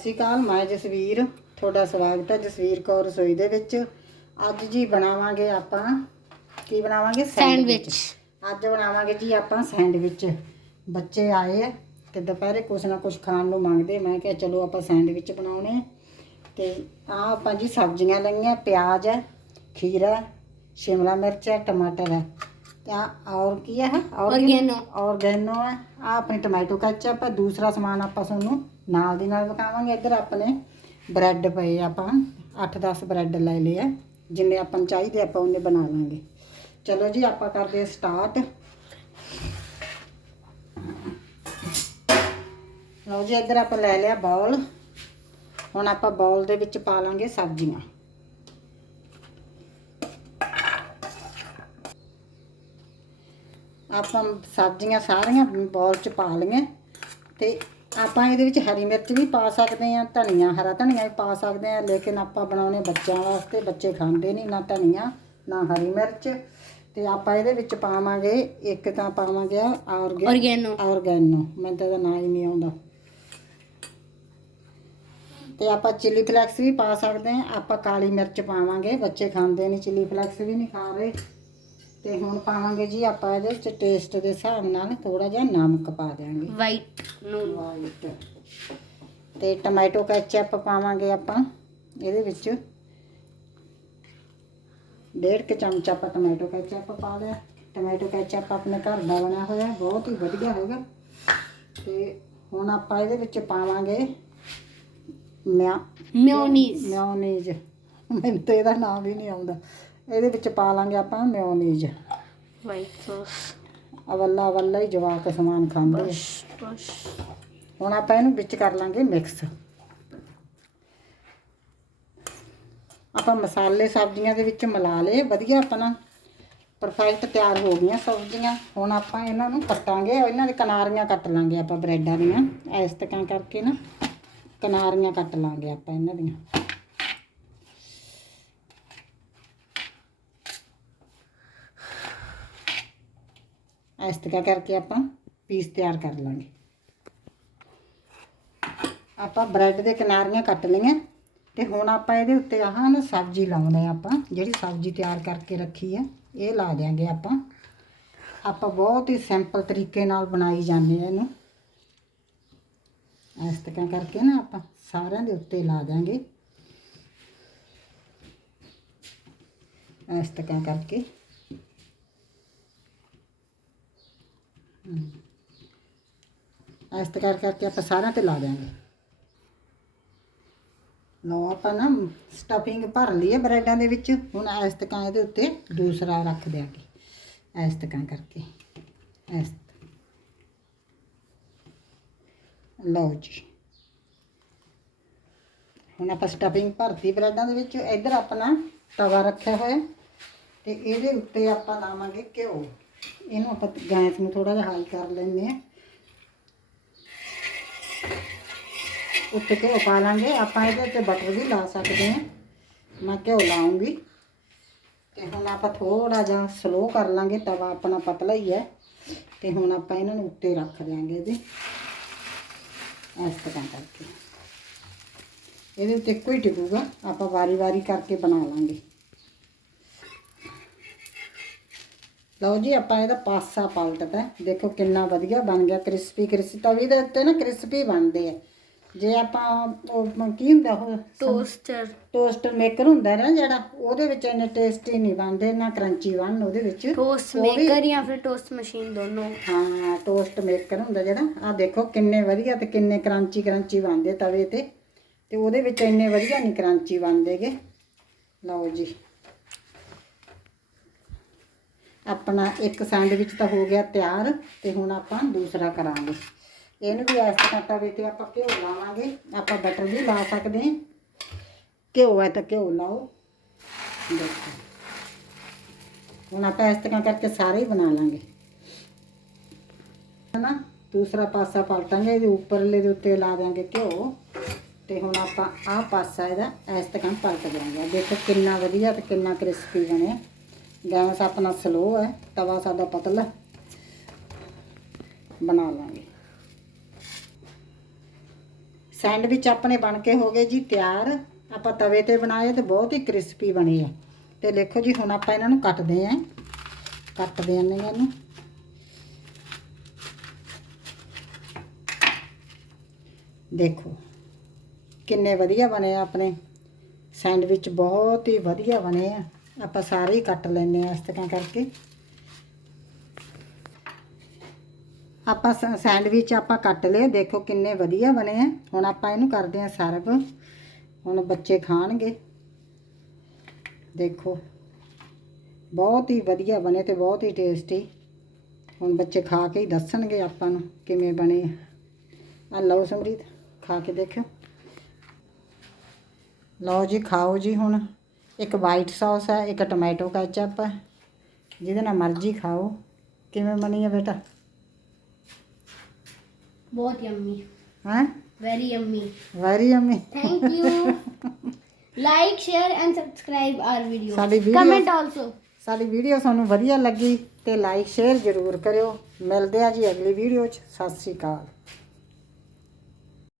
ਸਤਿ ਸ਼੍ਰੀ ਅਕਾਲ ਮੈਂ ਜਸਵੀਰ ਤੁਹਾਡਾ ਸਵਾਗਤ ਹੈ ਜਸਵੀਰ ਕੌਰ ਰਸੋਈ ਦੇ ਵਿੱਚ। ਅੱਜ ਜੀ ਬਣਾਵਾਂਗੇ ਆਪਾਂ ਕੀ ਬਣਾਵਾਂਗੇ? ਸੈਂਡਵਿਚ। ਅੱਜ ਬਣਾਵਾਂਗੇ ਜੀ ਆਪਾਂ ਸੈਂਡਵਿਚ। ਬੱਚੇ ਆਏ ਆ ਤੇ ਦੁਪਹਿਰੇ ਕੁਛ ਨਾ ਕੁਛ ਖਾਣ ਨੂੰ ਮੰਗਦੇ ਮੈਂ ਕਿਹਾ ਚਲੋ ਆਪਾਂ ਸੈਂਡਵਿਚ ਬਣਾਉਣੇ। ਤੇ ਆ ਆਪਾਂ ਜੀ ਸਬਜ਼ੀਆਂ ਲਈਆਂ ਪਿਆਜ਼ ਹੈ ਖੀਰਾ ਸ਼ਿਮਲਾ ਮਿਰਚ ਹੈ ਟਮਾਟਰ ਹੈ। ਤੇ ਆਹ ਔਰ ਕੀ ਹੈ? Oregano। ਔਰਗੈਨੋ। ਹੈ। ਆ ਆਪਣੀ ਟੋਮੈਟੋ ਕੈਚਅਪ ਹੈ। ਦੂਸਰਾ ਸਮਾਨ ਆਪਾਂ ਤੁਹਾਨੂੰ ਨਾਲ ਦੀ ਨਾਲ ਵਿਖਾਵਾਂਗੇ ਇੱਧਰ ਆਪਣੇ ਬ੍ਰੈਡ ਪਏ ਆਪਾਂ 8-10 ਬ੍ਰੈਡ ਲੈ ਲਏ ਆ, ਜਿੰਨੇ ਆਪਾਂ ਨੂੰ ਚਾਹੀਦੇ ਆਪਾਂ ਉਹਨੇ ਬਣਾ ਲਾਂਗੇ। ਚਲੋ ਜੀ, ਆਪਾਂ ਕਰਦੇ ਸਟਾਰਟ ਲਓ ਜੀ, ਇੱਧਰ ਆਪਾਂ ਲੈ ਲਿਆ ਬਾਉਲ ਹੁਣ ਆਪਾਂ ਬਾਉਲ ਦੇ ਵਿੱਚ ਪਾ ਲਾਂਗੇ ਸਬਜ਼ੀਆਂ। ਆਪਾਂ ਸਬਜ਼ੀਆਂ ਸਾਰੀਆਂ ਬਾਉਲ 'ਚ ਪਾ ਲਈਆਂ ਤੇ ਆਪਾਂ ਇਹਦੇ ਵਿੱਚ ਹਰੀ ਮਿਰਚ ਵੀ ਪਾ ਸਕਦੇ ਆ ਧਨੀਆ ਹਰਾ ਧਨੀਆ ਵੀ ਪਾ ਸਕਦੇ ਆ ਲੇਕਿਨ ਆਪਾਂ ਬਣਾਉਣੇ ਬੱਚਿਆਂ ਵਾਸਤੇ ਬੱਚੇ ਖਾਂਦੇ ਨਹੀਂ ਨਾ ਧਨੀਆ ਨਾ ਹਰੀ ਮਿਰਚ ਤੇ ਆਪਾਂ ਇਹਦੇ ਵਿੱਚ ਪਾਵਾਂਗੇ ਇੱਕ ਤਾਂ ਪਾਵਾਂਗੇ ਆਰਗੇ Oregano। ਆਰਗੈਨੋ ਮੈਨੂੰ ਤਾਂ ਇਹਦਾ ਨਾਂ ਹੀ ਨਹੀਂ ਆਉਂਦਾ ਤੇ ਆਪਾਂ ਚਿੱਲੀ ਫਲੈਕਸ ਵੀ ਪਾ ਸਕਦੇ ਆ ਆਪਾਂ ਕਾਲੀ ਮਿਰਚ ਪਾਵਾਂਗੇ ਬੱਚੇ ਖਾਂਦੇ ਨਹੀਂ ਚਿੱਲੀ ਫਲੈਕਸ ਵੀ ਨਹੀਂ ਖਾ ਰਹੇ ਤੇ ਹੁਣ ਪਾਵਾਂਗੇ ਜੀ ਆਪਾਂ ਇਹਦੇ ਵਿੱਚ ਟੇਸਟ ਦੇ ਹਿਸਾਬ ਨਾਲ ਥੋੜਾ ਜਿਹਾ ਨਮਕ ਪਾ ਦਿਆਂਗੇ। ਵਾਈਟ ਨੂਨ ਵਾਈਟ ਤੇ ਟੋਮੈਟੋ ਕੈਚਅਪ ਪਾਵਾਂਗੇ ਆਪਾਂ ਇਹਦੇ ਵਿੱਚ। ਡੇਢ ਕੁ ਚਮਚਾ ਆਪਾਂ ਟੋਮੈਟੋ ਕੈਚਅਪ ਪਾ ਲਿਆ। ਟੋਮੈਟੋ ਕੈਚਅਪ ਆਪਣੇ ਘਰ ਦਾ ਬਣਿਆ ਹੋਇਆ ਬਹੁਤ ਹੀ ਵਧੀਆ ਹੈਗਾ ਤੇ ਹੁਣ ਆਪਾਂ ਇਹਦੇ ਵਿੱਚ ਪਾਵਾਂਗੇ ਮਿਆ ਮਿਓਨੀਜ਼ ਮਿਓਨੀਜ਼। ਮੈਨੂੰ ਤਾਂ ਇਹਦਾ ਨਾਮ ਵੀ ਨਹੀਂ ਆਉਂਦਾ। ਇਹਦੇ ਵਿੱਚ ਪਾ ਲਾਂਗੇ ਆਪਾਂ ਮਿਓਨੀਜ਼ ਵਾਈਟ ਸੌਸ ਅਵੱਲਾ ਅਵੱਲਾ ਹੀ ਜਵਾਕ ਸਮਾਨ ਖਾਂਦੇ ਆ। ਬਸ਼ ਬਸ਼। ਹੁਣ ਆਪਾਂ ਇਹਨੂੰ ਵਿੱਚ ਕਰ ਲਾਂਗੇ ਮਿਕਸ ਆਪਾਂ ਮਸਾਲੇ ਸਬਜ਼ੀਆਂ ਦੇ ਵਿੱਚ ਮਿਲਾ ਲਏ ਵਧੀਆ ਆਪਣਾ ਪਰਫੈਕਟ ਤਿਆਰ ਹੋ ਗਈਆਂ ਸਬਜ਼ੀਆਂ। ਹੁਣ ਆਪਾਂ ਇਹਨਾਂ ਨੂੰ ਕੱਟਾਂਗੇ ਇਹਨਾਂ ਦੇ ਕਿਨਾਰੀਆਂ ਕੱਟ ਲਾਂਗੇ ਆਪਾਂ ਬ੍ਰੈਡਾਂ ਦੀਆਂ। ਇਸ ਤਰ੍ਹਾਂ ਕਰਕੇ ਨਾ ਕਿਨਾਰੀਆਂ ਕੱਟ ਲਾਂਗੇ ਆਪਾਂ ਇਹਨਾਂ ਦੀਆਂ। ਇਸ ਤਰ੍ਹਾਂ ਕਰਕੇ ਆਪਾਂ ਪੀਸ ਤਿਆਰ ਕਰ ਲਾਂਗੇ। ਆਪਾਂ ਬ੍ਰੈਡ ਦੇ ਕਿਨਾਰੀਆਂ ਕੱਟ ਲਈਆਂ ਤੇ ਹੁਣ ਆਪਾਂ ਇਹਦੇ ਉੱਤੇ ਆਹ ਨਾ ਸਬਜ਼ੀ ਲਾਉਂਦੇ ਆ ਆਪਾਂ, ਜਿਹੜੀ ਸਬਜ਼ੀ ਤਿਆਰ ਕਰਕੇ ਰੱਖੀ ਹੈ, ਇਹ ਲਾ ਦਿਆਂਗੇ ਆਪਾਂ। ਆਪਾਂ ਬਹੁਤ ਹੀ ਸਿੰਪਲ ਤਰੀਕੇ ਨਾਲ ਬਣਾਈ ਜਾਂਦੇ ਆ ਇਹਨੂੰ। ਇਸ ਤਰ੍ਹਾਂ ਕਰਕੇ ਨਾ ਆਪਾਂ ਸਾਰਿਆਂ ਦੇ ਉੱਤੇ ਲਾ ਦਿਆਂਗੇ। ਇਸ ਤਰ੍ਹਾਂ ਕਰਕੇ। ਇਸ ਤਰ੍ਹਾਂ ਕਰਕੇ ਆਪਾਂ ਸਾਰਿਆਂ ਤੇ ਲਾ ਦਿਆਂਗੇ। ਲਓ, ਆਪਾਂ ਨਾ ਸਟਫਿੰਗ ਭਰ ਲਈ ਹੈ ਬ੍ਰੈਡਾਂ ਦੇ ਵਿੱਚ। ਹੁਣ ਇਸ ਤਰ੍ਹਾਂ ਇਹਦੇ ਉੱਤੇ ਦੂਸਰਾ ਰੱਖ ਦਿਆਂਗੇ। ਇਸ ਤਰ੍ਹਾਂ ਕਰਕੇ। ਇਸ ਲਓ ਜੀ। ਹੁਣ ਆਪਾਂ ਸਟਫਿੰਗ ਭਰਤੀ ਬ੍ਰੈਡਾਂ ਦੇ ਵਿੱਚ। ਇੱਧਰ ਆਪਣਾ ਤਵਾ ਰੱਖਿਆ ਹੋਇਆ। ਤੇ ਇਹਦੇ ਉੱਤੇ ਆਪਾਂ ਲਾਵਾਂਗੇ ਘਿਓ। ਇਹਨੂੰ ਆਪਾਂ ਗੈਸ ਨੂੰ ਥੋੜਾ ਜਿਹਾ ਹਾਈ ਕਰ ਲੈਂਦੇ ਆ ਉੱਤੇ ਘਿਓ ਪਾ ਲਾਂਗੇ। ਆਪਾਂ ਇਹਦੇ ਉੱਤੇ ਬਟਰ ਵੀ ਲਾ ਸਕਦੇ ਹਾਂ। ਮੈਂ ਘਿਓ ਲਾਉਂਗੀ। ਤੇ ਹੁਣ ਆਪਾਂ ਥੋੜਾ ਜਿਹਾ ਸਲੋ ਕਰ ਲਾਂਗੇ। ਤਵਾ ਆਪਣਾ ਪਤਲਾ ਹੀ ਹੈ। ਤੇ ਹੁਣ ਆਪਾਂ ਇਹਨਾਂ ਨੂੰ ਉੱਤੇ ਰੱਖ ਦਿਆਂਗੇ ਇਹਦੇ। ਇਸ ਤਰ੍ਹਾਂ ਕਰਕੇ। ਇਹਦੇ ਉੱਤੇ ਇੱਕੋ ਹੀ ਟਿਕੂਗਾ। ਆਪਾਂ ਵਾਰੀ-ਵਾਰੀ ਕਰਕੇ ਬਣਾ ਲਾਂਗੇ। ਲਓ ਜੀ ਆਪਾਂ ਇਹਦਾ ਪਾਸਾ ਪਲਟਦਾ ਦੇਖੋ ਕਿੰਨਾ ਵਧੀਆ ਬਣ ਗਿਆ। ਕ੍ਰਿਸਪੀ ਕ੍ਰਿਸਪੀ ਤਵੀ ਦੇ ਉੱਤੇ ਨਾ ਕ੍ਰਿਸਪੀ ਬਣਦੇ ਆ। ਜੇ ਆਪਾਂ ਉਹ ਕੀ ਹੁੰਦਾ ਉਹ ਟੋਸਟਰ ਟੋਸਟਰ ਮੇਕਰ ਹੁੰਦਾ ਨਾ ਜਿਹੜਾ ਉਹਦੇ ਵਿੱਚ ਇੰਨੇ ਟੇਸਟੀ ਨਹੀਂ ਬਣਦੇ ਨਾ ਕਰੰਚੀ ਬਣਨ ਉਹਦੇ ਵਿੱਚ। ਟੋਸਟ ਮੇਕਰ ਜਾਂ ਫਿਰ ਟੋਸਟ ਮਸ਼ੀਨ ਦੋਨੋਂ? ਹਾਂ ਟੋਸਟ ਮੇਕਰ ਹੁੰਦਾ ਜਿਹੜਾ। ਆ ਦੇਖੋ ਕਿੰਨੇ ਵਧੀਆ ਤੇ ਕਿੰਨੇ ਕਰੰਚੀ ਕਰੰਚੀ ਬਣਦੇ ਤਵੇ ਤੇ। ਤੇ ਉਹਦੇ ਵਿੱਚ ਇੰਨੇ ਵਧੀਆ ਨਹੀਂ ਕਰੰਚੀ ਬਣਦੇਗੇ। ਲਓ ਜੀ। ਆਪਣਾ ਇੱਕ ਸੈਂਡਵਿਚ ਤਾਂ ਹੋ ਗਿਆ ਤਿਆਰ ਤੇ ਹੁਣ ਆਪਾਂ ਦੂਸਰਾ ਕਰਾਂਗੇ। ਇਹਨੂੰ ਵੀ ਇਸ ਤਰ੍ਹਾਂ ਤਵੇ ਤੇ ਆਪਾਂ ਘਿਓ ਲਾਵਾਂਗੇ। ਆਪਾਂ ਬਟਰ ਵੀ ਲਾ ਸਕਦੇ ਹਾਂ। ਘਿਓ ਹੈ ਤਾਂ ਘਿਓ ਲਾਓ। ਦੇਖੋ। ਹੁਣ ਆਪਾਂ ਇਸ ਤਰ੍ਹਾਂ ਕਰਕੇ ਸਾਰੇ ਹੀ ਬਣਾ ਲਾਂਗੇ। ਹਨਾ? ਦੂਸਰਾ ਪਾਸਾ ਪਲਟਾਂਗੇ, ਇਹਦੇ ਉੱਪਰਲੇ ਦੇ ਉੱਤੇ ਲਾ ਦਿਆਂਗੇ ਘਿਓ। ਤੇ ਹੁਣ ਆਪਾਂ ਆਹ ਪਾਸਾ ਇਹਦਾ ਇਸ ਤਰ੍ਹਾਂ ਪਲਟ ਦਿਆਂਗੇ। ਦੇਖੋ ਕਿੰਨਾ ਵਧੀਆ ਤੇ ਕਿੰਨਾ ਕ੍ਰਿਸਪੀ ਬਣਿਆ। ਗੈਸ ਆਪਣਾ ਸਲੋ ਹੈ, ਤਵਾ ਸਾਡਾ ਪਤਲਾ। ਬਣਾ ਲਾਂਗੇ। ਸੈਂਡਵਿਚ ਆਪਣੇ ਬਣ ਕੇ ਹੋ ਗਏ ਜੀ ਤਿਆਰ। ਆਪਾਂ ਤਵੇ ਤੇ ਬਣਾਏ ਤੇ ਬਹੁਤ ਹੀ ਕ੍ਰਿਸਪੀ ਬਣੇ ਆ। ਤੇ ਦੇਖੋ ਜੀ, ਹੁਣ ਆਪਾਂ ਇਹਨਾਂ ਨੂੰ ਕੱਟਦੇ ਆਂ। ਕੱਟਦੇ ਆਂ ਇਹਨੂੰ ਦੇਖੋ, ਕਿੰਨੇ ਵਧੀਆ ਬਣੇ ਆ ਆਪਣੇ। ਸੈਂਡਵਿਚ ਬਹੁਤ ਹੀ ਵਧੀਆ ਬਣੇ ਆ। ਆਪਾਂ ਸਾਰੇ ਹੀ ਕੱਟ ਲੈਂਦੇ ਆ ਇਸ ਤਰ੍ਹਾਂ ਕਰਕੇ। ਆਪਾਂ ਸ- ਸੈਂਡਵਿਚ ਆਪਾਂ ਕੱਟ ਲਏ, ਦੇਖੋ ਕਿੰਨੇ ਵਧੀਆ ਬਣੇ ਆ। ਹੁਣ ਆਪਾਂ ਇਹਨੂੰ ਕਰਦੇ ਆ ਸਰਵ। ਹੁਣ ਬੱਚੇ ਖਾਣਗੇ। ਦੇਖੋ, ਬਹੁਤ ਹੀ ਵਧੀਆ ਬਣੇ ਤੇ ਬਹੁਤ ਹੀ ਟੇਸਟੀ ਹੁਣ ਬੱਚੇ ਖਾ ਕੇ ਹੀ ਦੱਸਣਗੇ ਆਪਾਂ ਨੂੰ ਕਿਵੇਂ ਬਣੇ ਆ। ਲਓ ਸਮਰੀਤ ਖਾ ਕੇ ਦੇਖਿਓ। ਲਓ ਜੀ, ਖਾਓ ਜੀ ਹੁਣ। ਇੱਕ ਵਾਈਟ ਸੌਸ ਹੈ ਇੱਕ ਟੋਮੈਟੋ ਕੈਚਅਪ ਹੈ। ਜਿਹਦੇ ਨਾਲ ਮਰਜ਼ੀ ਖਾਓ। ਕਿਵੇਂ ਬਣੀ ਹੈ ਬੇਟਾ? ਬਹੁਤ ਯੰਮੀ ਹੈ? Very yummy very yummy thank you like share and subscribe our video ਸਾਡੀ ਵੀਡੀਓ ਕਮੈਂਟ ਆਲਸੋ ਸਾਡੀ ਵੀਡੀਓ ਤੁਹਾਨੂੰ ਵਧੀਆ ਲੱਗੀ ਤੇ ਲਾਈਕ ਸ਼ੇਅਰ ਜ਼ਰੂਰ ਕਰਿਓ। ਮਿਲਦੇ ਆ ਜੀ ਅਗਲੀ ਵੀਡੀਓ 'ਚ। ਸਤਿ ਸ਼੍ਰੀ ਅਕਾਲ।